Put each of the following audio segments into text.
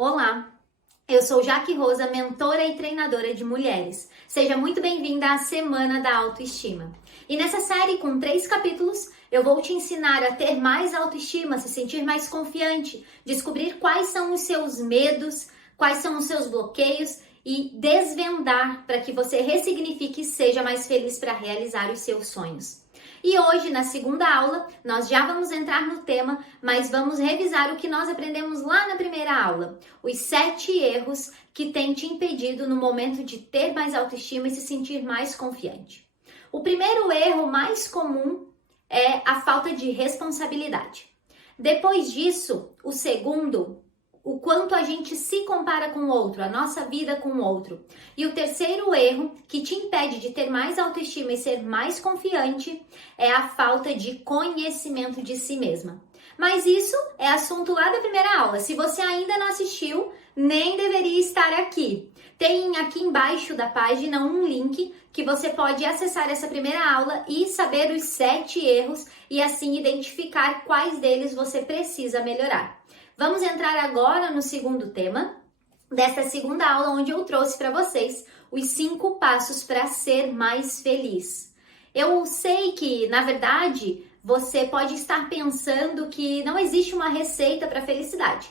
Olá, eu sou Jaque Rosa, mentora e treinadora de mulheres. Seja muito bem-vinda à Semana da Autoestima. E nessa série com 3 capítulos, eu vou te ensinar a ter mais autoestima, se sentir mais confiante, descobrir quais são os seus medos, quais são os seus bloqueios e desvendar para que você ressignifique e seja mais feliz para realizar os seus sonhos. E hoje, na segunda aula, nós já vamos entrar no tema, mas vamos revisar o que nós aprendemos lá na primeira aula. Os 7 erros que têm te impedido no momento de ter mais autoestima e se sentir mais confiante. O primeiro erro mais comum é a falta de responsabilidade. Depois disso, o segundo, o quanto a gente se compara com o outro, a nossa vida com o outro. E o terceiro erro que te impede de ter mais autoestima e ser mais confiante é a falta de conhecimento de si mesma. Mas isso é assunto lá da primeira aula. Se você ainda não assistiu, nem deveria estar aqui. Tem aqui embaixo da página um link que você pode acessar essa primeira aula e saber os 7 erros e assim identificar quais deles você precisa melhorar. Vamos entrar agora no segundo tema desta segunda aula, onde eu trouxe para vocês os 5 passos para ser mais feliz. Eu sei que, na verdade, você pode estar pensando que não existe uma receita para a felicidade.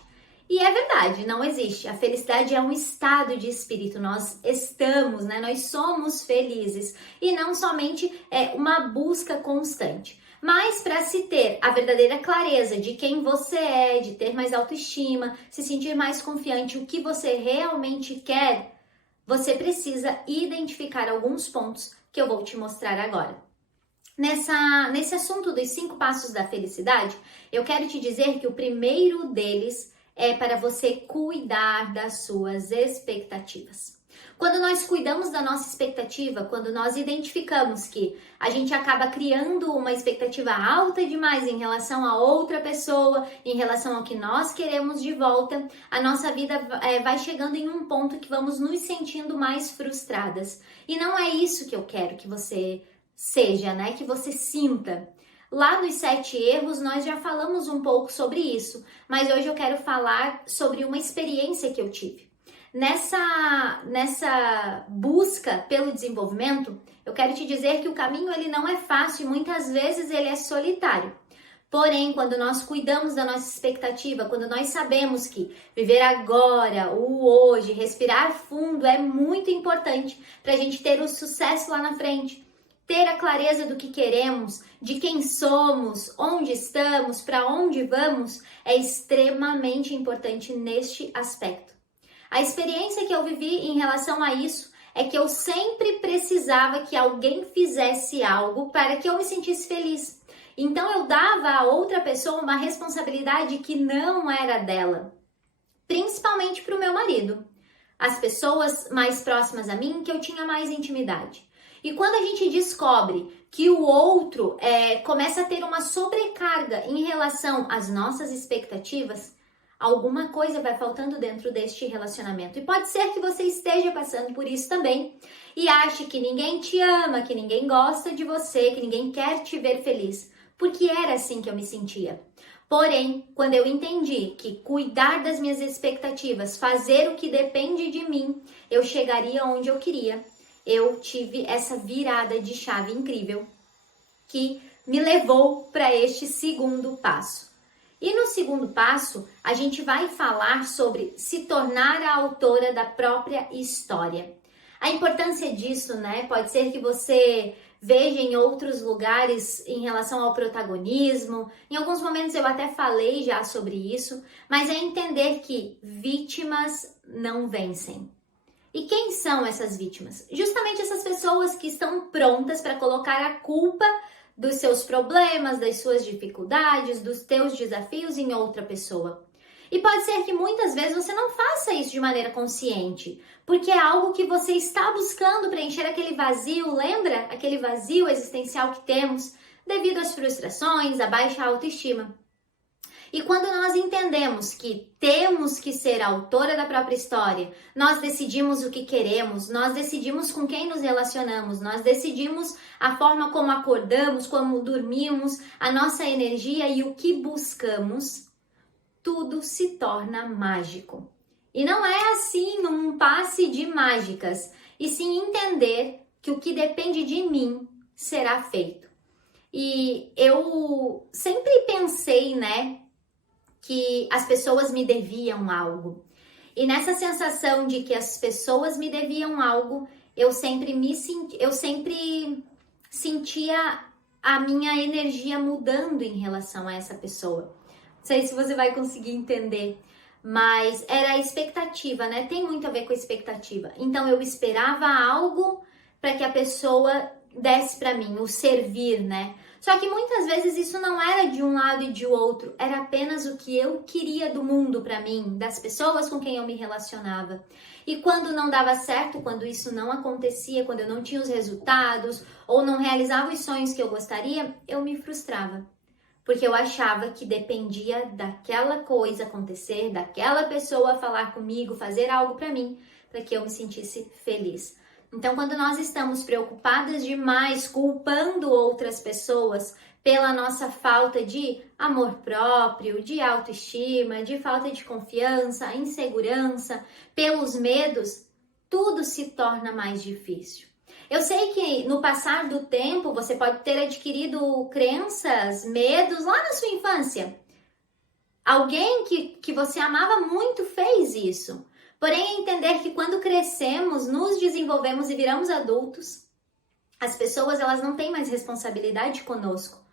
E é verdade, não existe. A felicidade é um estado de espírito. Nós estamos, nós somos felizes e não somente uma busca constante. Mas para se ter a verdadeira clareza de quem você é, de ter mais autoestima, se sentir mais confiante, o que você realmente quer, você precisa identificar alguns pontos que eu vou te mostrar agora. Nesse assunto dos 5 passos da felicidade, eu quero te dizer que o primeiro deles é para você cuidar das suas expectativas. Quando nós cuidamos da nossa expectativa, quando nós identificamos que a gente acaba criando uma expectativa alta demais em relação a outra pessoa, em relação ao que nós queremos de volta, a nossa vida vai chegando em um ponto que vamos nos sentindo mais frustradas. E não é isso que eu quero que você seja, que você sinta. Lá nos 7 erros, nós já falamos um pouco sobre isso, mas hoje eu quero falar sobre uma experiência que eu tive. Nessa busca pelo desenvolvimento, eu quero te dizer que o caminho ele não é fácil e muitas vezes ele é solitário. Porém, quando nós cuidamos da nossa expectativa, quando nós sabemos que viver agora, o hoje, respirar fundo é muito importante para a gente ter o sucesso lá na frente. Ter a clareza do que queremos, de quem somos, onde estamos, para onde vamos, é extremamente importante neste aspecto. A experiência que eu vivi em relação a isso é que eu sempre precisava que alguém fizesse algo para que eu me sentisse feliz. Então eu dava a outra pessoa uma responsabilidade que não era dela, principalmente para o meu marido. As pessoas mais próximas a mim que eu tinha mais intimidade. E quando a gente descobre que o outro começa a ter uma sobrecarga em relação às nossas expectativas, alguma coisa vai faltando dentro deste relacionamento. E pode ser que você esteja passando por isso também e ache que ninguém te ama, que ninguém gosta de você, que ninguém quer te ver feliz. Porque era assim que eu me sentia. Porém, quando eu entendi que cuidar das minhas expectativas, fazer o que depende de mim, eu chegaria onde eu queria. Eu tive essa virada de chave incrível que me levou para este segundo passo. E no segundo passo, a gente vai falar sobre se tornar a autora da própria história. A importância disso, pode ser que você veja em outros lugares em relação ao protagonismo. Em alguns momentos eu até falei já sobre isso, mas é entender que vítimas não vencem. E quem são essas vítimas? Justamente essas pessoas que estão prontas para colocar a culpa dos seus problemas, das suas dificuldades, dos teus desafios em outra pessoa. E pode ser que muitas vezes você não faça isso de maneira consciente, porque é algo que você está buscando preencher aquele vazio, lembra? Aquele vazio existencial que temos devido às frustrações, à baixa autoestima. E quando nós entendemos que temos que ser autora da própria história, nós decidimos o que queremos, nós decidimos com quem nos relacionamos, nós decidimos a forma como acordamos, como dormimos, a nossa energia e o que buscamos, tudo se torna mágico. E não é assim num passe de mágicas, e sim entender que o que depende de mim será feito. E eu sempre pensei, né, que as pessoas me deviam algo. E nessa sensação de que as pessoas me deviam algo, eu sempre sentia a minha energia mudando em relação a essa pessoa. Não sei se você vai conseguir entender, mas era a expectativa, né? Tem muito a ver com a expectativa. Então eu esperava algo para que a pessoa desse para mim, o servir, né? Só que muitas vezes isso não era de um lado e de outro, era apenas o que eu queria do mundo para mim, das pessoas com quem eu me relacionava. E quando não dava certo, quando isso não acontecia, quando eu não tinha os resultados ou não realizava os sonhos que eu gostaria, eu me frustrava. Porque eu achava que dependia daquela coisa acontecer, daquela pessoa falar comigo, fazer algo para mim, para que eu me sentisse feliz. Então, quando nós estamos preocupadas demais, culpando outras pessoas pela nossa falta de amor próprio, de autoestima, de falta de confiança, insegurança, pelos medos, tudo se torna mais difícil. Eu sei que no passar do tempo você pode ter adquirido crenças, medos lá na sua infância. Alguém que você amava muito fez isso. Porém, entender que quando crescemos, nos desenvolvemos e viramos adultos, as pessoas elas não têm mais responsabilidade conosco,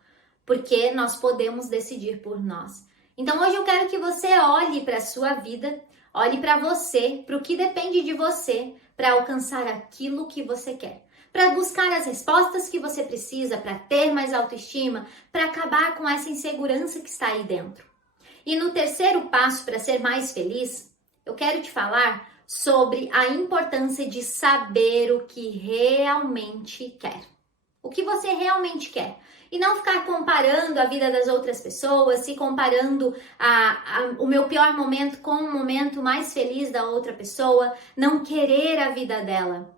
porque nós podemos decidir por nós. Então, hoje eu quero que você olhe para a sua vida, olhe para você, para o que depende de você, para alcançar aquilo que você quer, para buscar as respostas que você precisa, para ter mais autoestima, para acabar com essa insegurança que está aí dentro. E no terceiro passo para ser mais feliz, eu quero te falar sobre a importância de saber o que realmente quer. O que você realmente quer. E não ficar comparando a vida das outras pessoas, se comparando o meu pior momento com o momento mais feliz da outra pessoa, não querer a vida dela.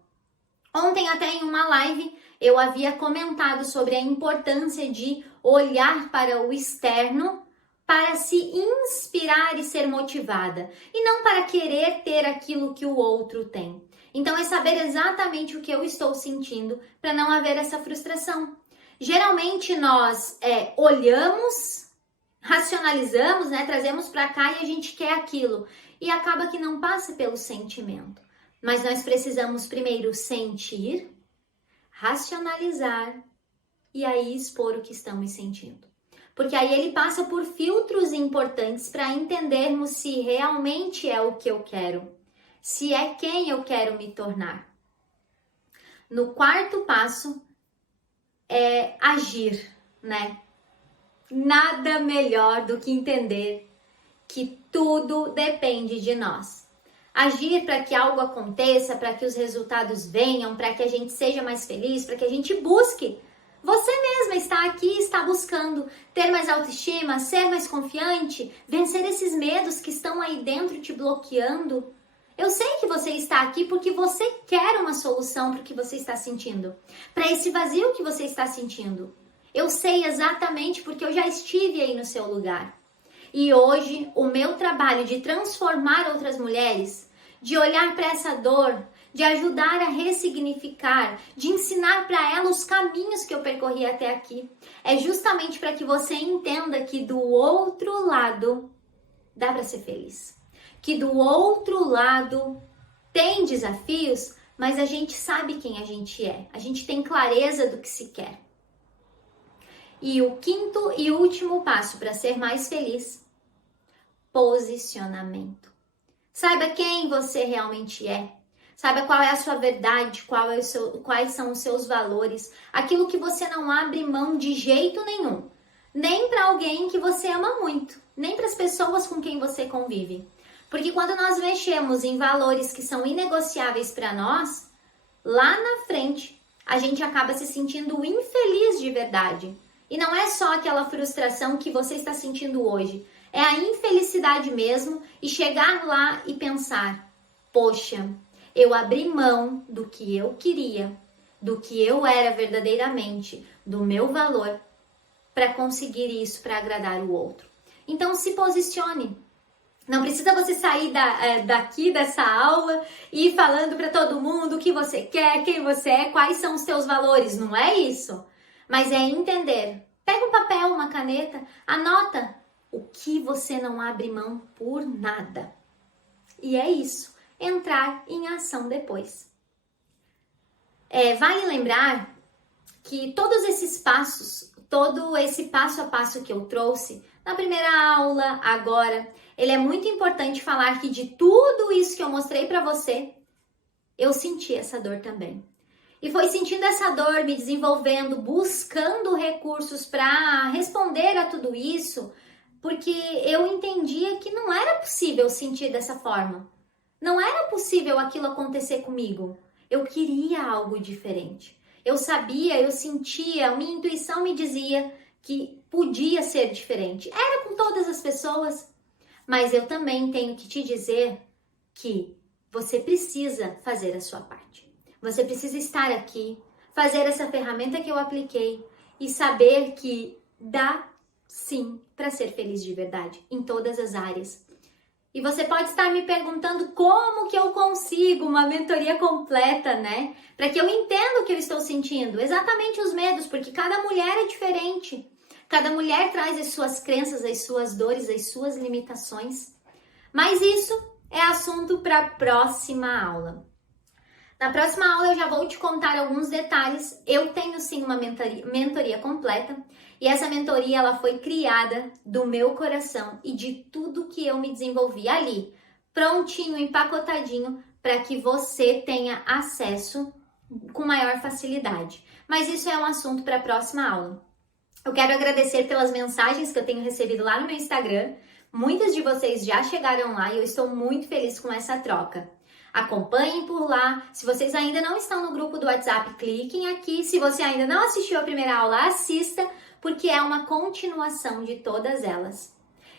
Ontem até em uma live eu havia comentado sobre a importância de olhar para o externo para se inspirar e ser motivada, e não para querer ter aquilo que o outro tem. Então é saber exatamente o que eu estou sentindo para não haver essa frustração. Geralmente nós olhamos, racionalizamos, né, trazemos para cá e a gente quer aquilo, e acaba que não passa pelo sentimento. Mas nós precisamos primeiro sentir, racionalizar e aí expor o que estamos sentindo. Porque aí ele passa por filtros importantes para entendermos se realmente é o que eu quero, se é quem eu quero me tornar. No quarto passo é agir, né? Nada melhor do que entender que tudo depende de nós. Agir para que algo aconteça, para que os resultados venham, para que a gente seja mais feliz, para que a gente busque. Você mesma está aqui, está buscando ter mais autoestima, ser mais confiante, vencer esses medos que estão aí dentro te bloqueando. Eu sei que você está aqui porque você quer uma solução para o que você está sentindo, para esse vazio que você está sentindo. Eu sei exatamente porque eu já estive aí no seu lugar. E hoje, o meu trabalho de transformar outras mulheres, de olhar para essa dor, de ajudar a ressignificar, de ensinar para ela os caminhos que eu percorri até aqui, é justamente para que você entenda que do outro lado dá para ser feliz. Que do outro lado tem desafios, mas a gente sabe quem a gente é. A gente tem clareza do que se quer. E o quinto e último passo para ser mais feliz, posicionamento. Saiba quem você realmente é. Saiba qual é a sua verdade, quais são os seus valores. Aquilo que você não abre mão de jeito nenhum. Nem para alguém que você ama muito. Nem para as pessoas com quem você convive. Porque quando nós mexemos em valores que são inegociáveis para nós, lá na frente, a gente acaba se sentindo infeliz de verdade. E não é só aquela frustração que você está sentindo hoje. É a infelicidade mesmo e chegar lá e pensar, poxa, eu abri mão do que eu queria, do que eu era verdadeiramente, do meu valor, para conseguir isso, para agradar o outro. Então se posicione. Não precisa você sair daqui dessa aula e ir falando para todo mundo o que você quer, quem você é, quais são os seus valores. Não é isso. Mas é entender. Pega um papel, uma caneta, anota o que você não abre mão por nada. E é isso. Entrar em ação depois. Vale lembrar que todos esses passos, todo esse passo a passo que eu trouxe na primeira aula, agora, ele é muito importante falar que de tudo isso que eu mostrei para você, eu senti essa dor também. E foi sentindo essa dor, me desenvolvendo, buscando recursos para responder a tudo isso, porque eu entendia que não era possível sentir dessa forma. Não era possível aquilo acontecer comigo. Eu queria algo diferente. Eu sabia, eu sentia, a minha intuição me dizia que podia ser diferente. Era com todas as pessoas, mas eu também tenho que te dizer que você precisa fazer a sua parte. Você precisa estar aqui, fazer essa ferramenta que eu apliquei e saber que dá sim para ser feliz de verdade em todas as áreas. E você pode estar me perguntando como que eu consigo uma mentoria completa, né? Para que eu entenda o que eu estou sentindo, exatamente os medos, porque cada mulher é diferente. Cada mulher traz as suas crenças, as suas dores, as suas limitações. Mas isso é assunto para a próxima aula. Na próxima aula eu já vou te contar alguns detalhes. Eu tenho sim uma mentoria completa. E essa mentoria ela foi criada do meu coração e de tudo que eu me desenvolvi ali, prontinho, empacotadinho, para que você tenha acesso com maior facilidade. Mas isso é um assunto para a próxima aula. Eu quero agradecer pelas mensagens que eu tenho recebido lá no meu Instagram. Muitas de vocês já chegaram lá e eu estou muito feliz com essa troca. Acompanhem por lá. Se vocês ainda não estão no grupo do WhatsApp, cliquem aqui. Se você ainda não assistiu a primeira aula, assista, porque é uma continuação de todas elas.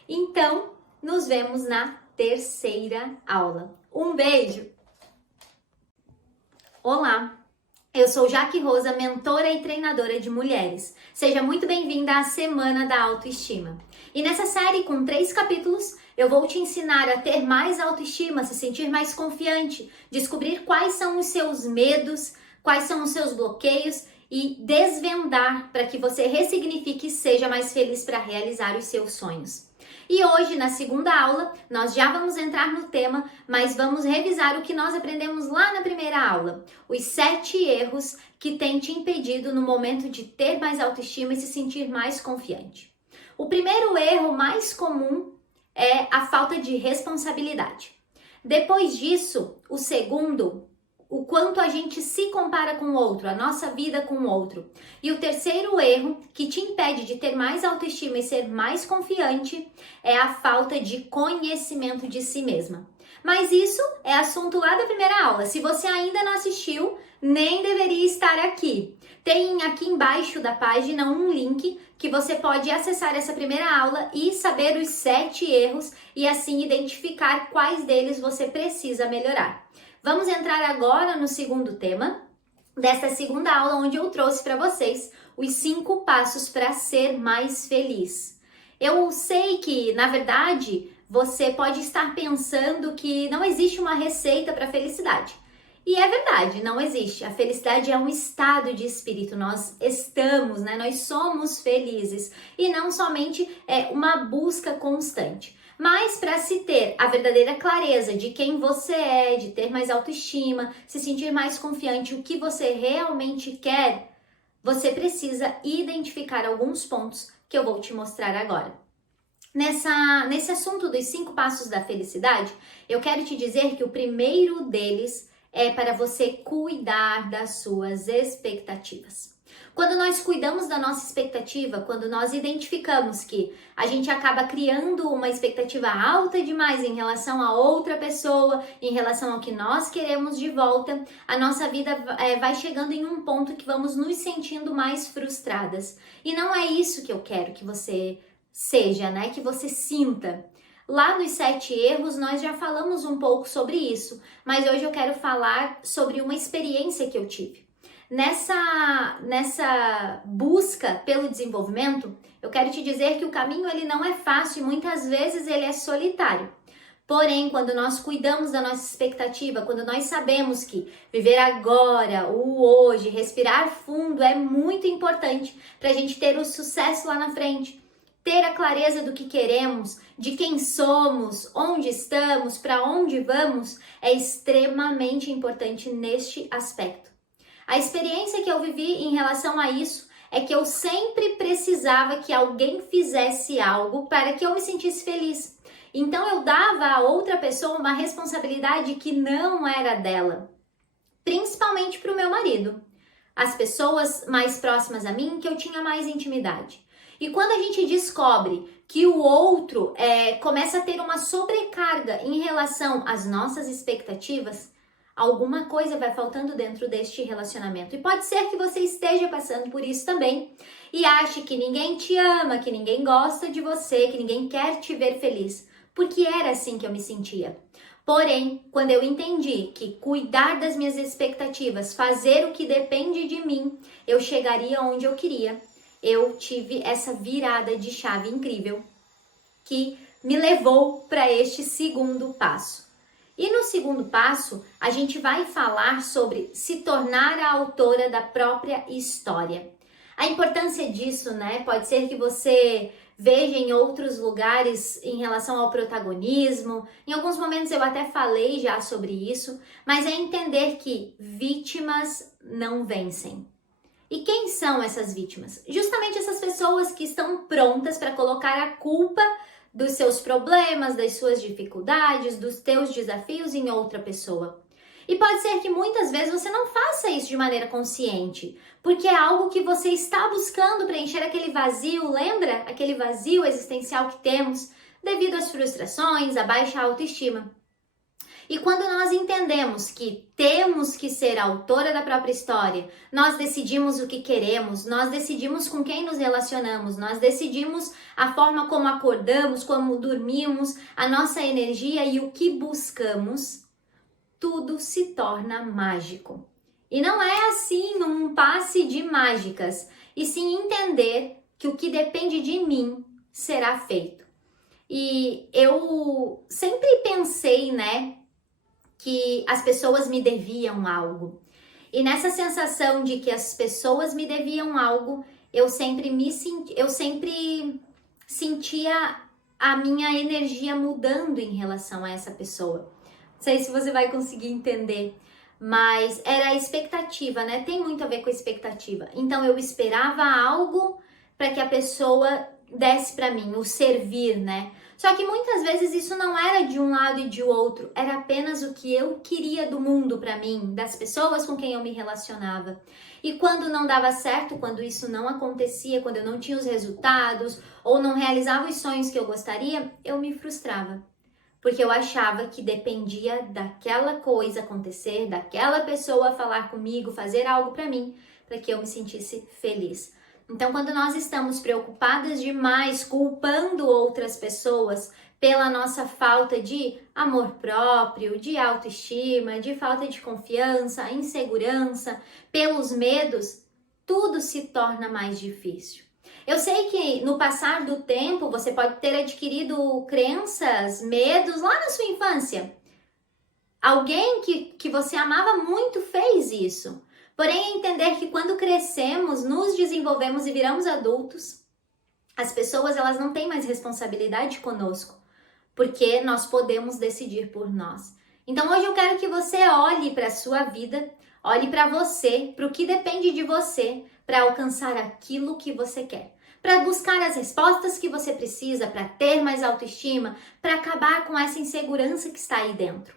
Então, nos vemos na terceira aula. Um beijo! Olá! Eu sou Jaque Rosa, mentora e treinadora de mulheres. Seja muito bem-vinda à Semana da Autoestima. E nessa série com 3 capítulos, eu vou te ensinar a ter mais autoestima, se sentir mais confiante, descobrir quais são os seus medos, quais são os seus bloqueios e desvendar para que você ressignifique e seja mais feliz para realizar os seus sonhos. E hoje, na segunda aula, nós já vamos entrar no tema, mas vamos revisar o que nós aprendemos lá na primeira aula. Os 7 erros que têm te impedido no momento de ter mais autoestima e se sentir mais confiante. O primeiro erro mais comum é a falta de responsabilidade. Depois disso, o segundo, o quanto a gente se compara com o outro, a nossa vida com o outro. E o terceiro erro que te impede de ter mais autoestima e ser mais confiante é a falta de conhecimento de si mesma. Mas isso é assunto lá da primeira aula. Se você ainda não assistiu, nem deveria estar aqui. Tem aqui embaixo da página um link que você pode acessar essa primeira aula e saber os 7 erros e assim identificar quais deles você precisa melhorar. Vamos entrar agora no segundo tema dessa segunda aula, onde eu trouxe para vocês os 5 passos para ser mais feliz. Eu sei que, na verdade, você pode estar pensando que não existe uma receita para a felicidade. E é verdade, não existe. A felicidade é um estado de espírito. Nós estamos, né? Nós somos felizes. E não somente uma busca constante. Mas para se ter a verdadeira clareza de quem você é, de ter mais autoestima, se sentir mais confiante, o que você realmente quer, você precisa identificar alguns pontos que eu vou te mostrar agora. Nesse assunto dos 5 passos da felicidade, eu quero te dizer que o primeiro deles é para você cuidar das suas expectativas. Quando nós cuidamos da nossa expectativa, quando nós identificamos que a gente acaba criando uma expectativa alta demais em relação a outra pessoa, em relação ao que nós queremos de volta, a nossa vida vai chegando em um ponto que vamos nos sentindo mais frustradas. E não é isso que eu quero que você seja, né? Que você sinta. Lá nos 7 erros nós já falamos um pouco sobre isso, mas hoje eu quero falar sobre uma experiência que eu tive. Nessa busca pelo desenvolvimento, eu quero te dizer que o caminho ele não é fácil e muitas vezes ele é solitário. Porém, quando nós cuidamos da nossa expectativa, quando nós sabemos que viver agora, o hoje, respirar fundo é muito importante para a gente ter o sucesso lá na frente, ter a clareza do que queremos, de quem somos, onde estamos, para onde vamos, é extremamente importante neste aspecto. A experiência que eu vivi em relação a isso é que eu sempre precisava que alguém fizesse algo para que eu me sentisse feliz. Então eu dava a outra pessoa uma responsabilidade que não era dela, principalmente para o meu marido, as pessoas mais próximas a mim que eu tinha mais intimidade. E quando a gente descobre que o outro começa a ter uma sobrecarga em relação às nossas expectativas, alguma coisa vai faltando dentro deste relacionamento. E pode ser que você esteja passando por isso também e ache que ninguém te ama, que ninguém gosta de você, que ninguém quer te ver feliz. Porque era assim que eu me sentia. Porém, quando eu entendi que cuidar das minhas expectativas, fazer o que depende de mim, eu chegaria onde eu queria. Eu tive essa virada de chave incrível que me levou para este segundo passo. E no segundo passo, a gente vai falar sobre se tornar a autora da própria história. A importância disso, né? Pode ser que você veja em outros lugares em relação ao protagonismo. Em alguns momentos eu até falei já sobre isso, mas é entender que vítimas não vencem. E quem são essas vítimas? Justamente essas pessoas que estão prontas para colocar a culpa dos seus problemas, das suas dificuldades, dos teus desafios em outra pessoa. E pode ser que muitas vezes você não faça isso de maneira consciente, porque é algo que você está buscando preencher aquele vazio, lembra? Aquele vazio existencial que temos devido às frustrações, à baixa autoestima. E quando nós entendemos que temos que ser a autora da própria história, nós decidimos o que queremos, nós decidimos com quem nos relacionamos, nós decidimos a forma como acordamos, como dormimos, a nossa energia e o que buscamos, tudo se torna mágico. E não é assim um passe de mágicas, e sim entender que o que depende de mim será feito. E eu sempre pensei, né, que as pessoas me deviam algo. E nessa sensação de que as pessoas me deviam algo, eu sempre sentia a minha energia mudando em relação a essa pessoa. Não sei se você vai conseguir entender, mas era a expectativa, né? Tem muito a ver com a expectativa. Então eu esperava algo para que a pessoa desse para mim, o servir, né? Só que muitas vezes isso não era de um lado e de outro, era apenas o que eu queria do mundo para mim, das pessoas com quem eu me relacionava. E quando não dava certo, quando isso não acontecia, quando eu não tinha os resultados ou não realizava os sonhos que eu gostaria, eu me frustrava. Porque eu achava que dependia daquela coisa acontecer, daquela pessoa falar comigo, fazer algo para mim, para que eu me sentisse feliz. Então, quando nós estamos preocupadas demais, culpando outras pessoas pela nossa falta de amor próprio, de autoestima, de falta de confiança, insegurança, pelos medos, tudo se torna mais difícil. Eu sei que no passar do tempo você pode ter adquirido crenças, medos lá na sua infância. Alguém que você amava muito fez isso. Porém, entender que quando crescemos, nos desenvolvemos e viramos adultos, as pessoas elas não têm mais responsabilidade conosco, porque nós podemos decidir por nós. Então hoje eu quero que você olhe para a sua vida, olhe para você, para o que depende de você, para alcançar aquilo que você quer. Para buscar as respostas que você precisa, para ter mais autoestima, para acabar com essa insegurança que está aí dentro.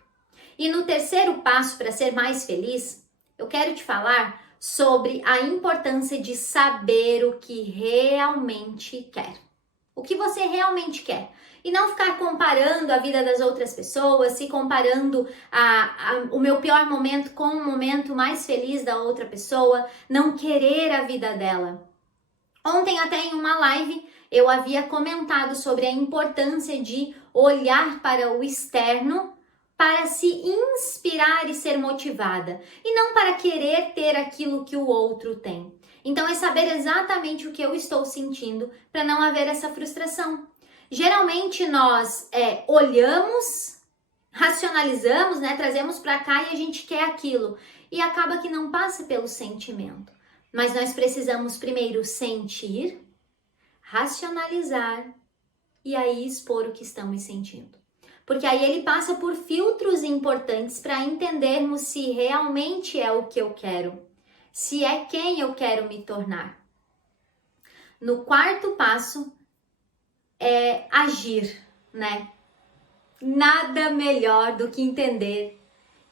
E no terceiro passo para ser mais feliz, eu quero te falar sobre a importância de saber o que realmente quer. O que você realmente quer. E não ficar comparando a vida das outras pessoas, se comparando o meu pior momento com o momento mais feliz da outra pessoa, não querer a vida dela. Ontem até em uma live eu havia comentado sobre a importância de olhar para o externo para se inspirar e ser motivada, e não para querer ter aquilo que o outro tem. Então é saber exatamente o que eu estou sentindo para não haver essa frustração. Geralmente nós olhamos racionalizamos, né? Trazemos para cá e a gente quer aquilo. E acaba que não passa pelo sentimento. Mas nós precisamos primeiro sentir, racionalizar e aí expor o que estamos sentindo. Porque aí ele passa por filtros importantes para entendermos se realmente é o que eu quero, se é quem eu quero me tornar. No quarto passo é agir, né? Nada melhor do que entender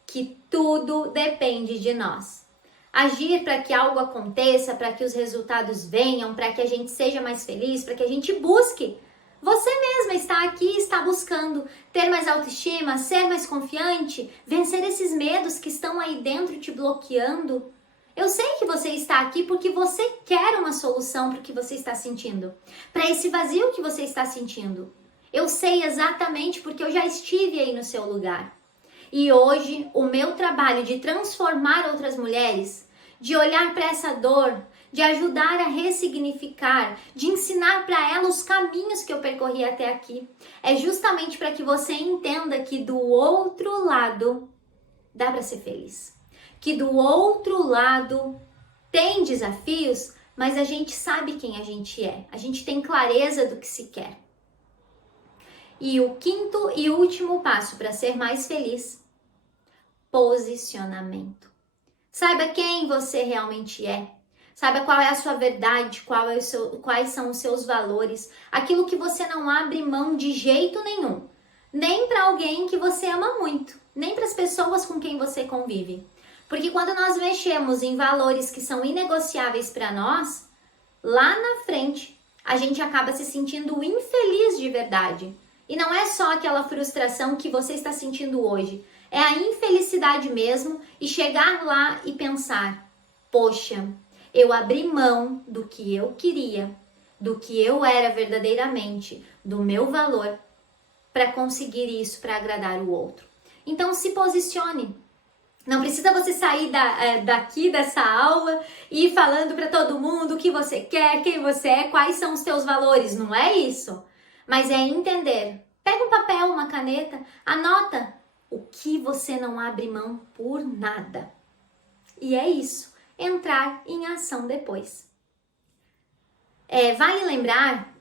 que tudo depende de nós. Agir para que algo aconteça, para que os resultados venham, para que a gente seja mais feliz, para que a gente busque. Você mesma está aqui, está buscando ter mais autoestima, ser mais confiante, vencer esses medos que estão aí dentro te bloqueando. Eu sei que você está aqui porque você quer uma solução para o que você está sentindo, para esse vazio que você está sentindo. Eu sei exatamente porque eu já estive aí no seu lugar. E hoje, o meu trabalho de transformar outras mulheres, de olhar para essa dor, de ajudar a ressignificar, de ensinar para ela os caminhos que eu percorri até aqui, é justamente para que você entenda que do outro lado dá para ser feliz. Que do outro lado tem desafios, mas a gente sabe quem a gente é. A gente tem clareza do que se quer. E o quinto e último passo para ser mais feliz: posicionamento. Saiba quem você realmente é. Saiba qual é a sua verdade, quais são os seus valores. Aquilo que você não abre mão de jeito nenhum. Nem para alguém que você ama muito. Nem para as pessoas com quem você convive. Porque quando nós mexemos em valores que são inegociáveis para nós, lá na frente, a gente acaba se sentindo infeliz de verdade. E não é só aquela frustração que você está sentindo hoje. É a infelicidade mesmo e chegar lá e pensar: poxa, eu abri mão do que eu queria, do que eu era verdadeiramente, do meu valor, para conseguir isso, para agradar o outro. Então se posicione. Não precisa você sair daqui dessa aula e ir falando para todo mundo o que você quer, quem você é, quais são os teus valores. Não é isso. Mas é entender. Pega um papel, uma caneta, anota o que você não abre mão por nada. E é isso. Entrar em ação depois. Vale lembrar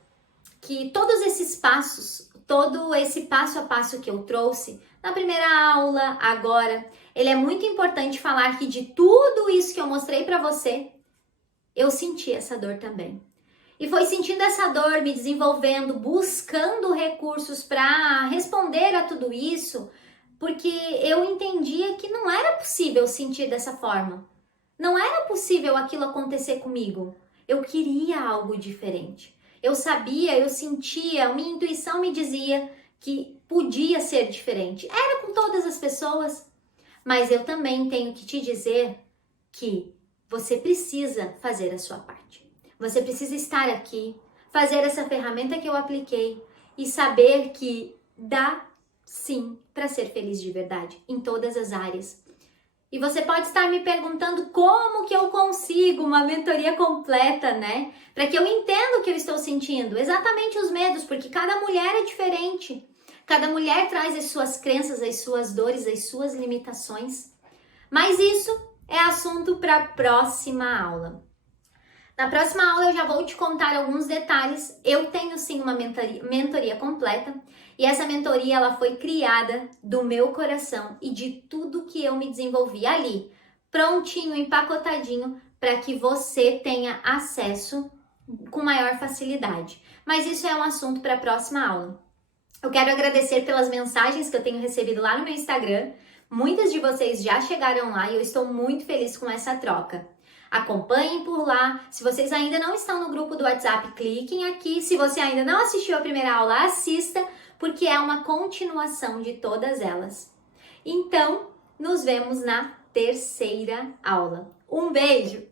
que todos esses passos, todo esse passo a passo que eu trouxe na primeira aula, agora, ele é muito importante falar que de tudo isso que eu mostrei para você, eu senti essa dor também. E foi sentindo essa dor, me desenvolvendo, buscando recursos para responder a tudo isso, porque eu entendia que não era possível sentir dessa forma. Não era possível aquilo acontecer comigo. Eu queria algo diferente. Eu sabia, eu sentia, a minha intuição me dizia que podia ser diferente. Era com todas as pessoas, mas eu também tenho que te dizer que você precisa fazer a sua parte. Você precisa estar aqui, fazer essa ferramenta que eu apliquei e saber que dá sim para ser feliz de verdade em todas as áreas. E você pode estar me perguntando como que eu consigo uma mentoria completa, né? Para que eu entenda o que eu estou sentindo, exatamente os medos, porque cada mulher é diferente. Cada mulher traz as suas crenças, as suas dores, as suas limitações. Mas isso é assunto para a próxima aula. Na próxima aula eu já vou te contar alguns detalhes. Eu tenho sim uma mentoria completa e essa mentoria ela foi criada do meu coração e de tudo que eu me desenvolvi ali, prontinho, empacotadinho, para que você tenha acesso com maior facilidade. Mas isso é um assunto para a próxima aula. Eu quero agradecer pelas mensagens que eu tenho recebido lá no meu Instagram. Muitas de vocês já chegaram lá e eu estou muito feliz com essa troca. Acompanhem por lá. Se vocês ainda não estão no grupo do WhatsApp, cliquem aqui. Se você ainda não assistiu a primeira aula, assista, porque é uma continuação de todas elas. Então, nos vemos na terceira aula. Um beijo!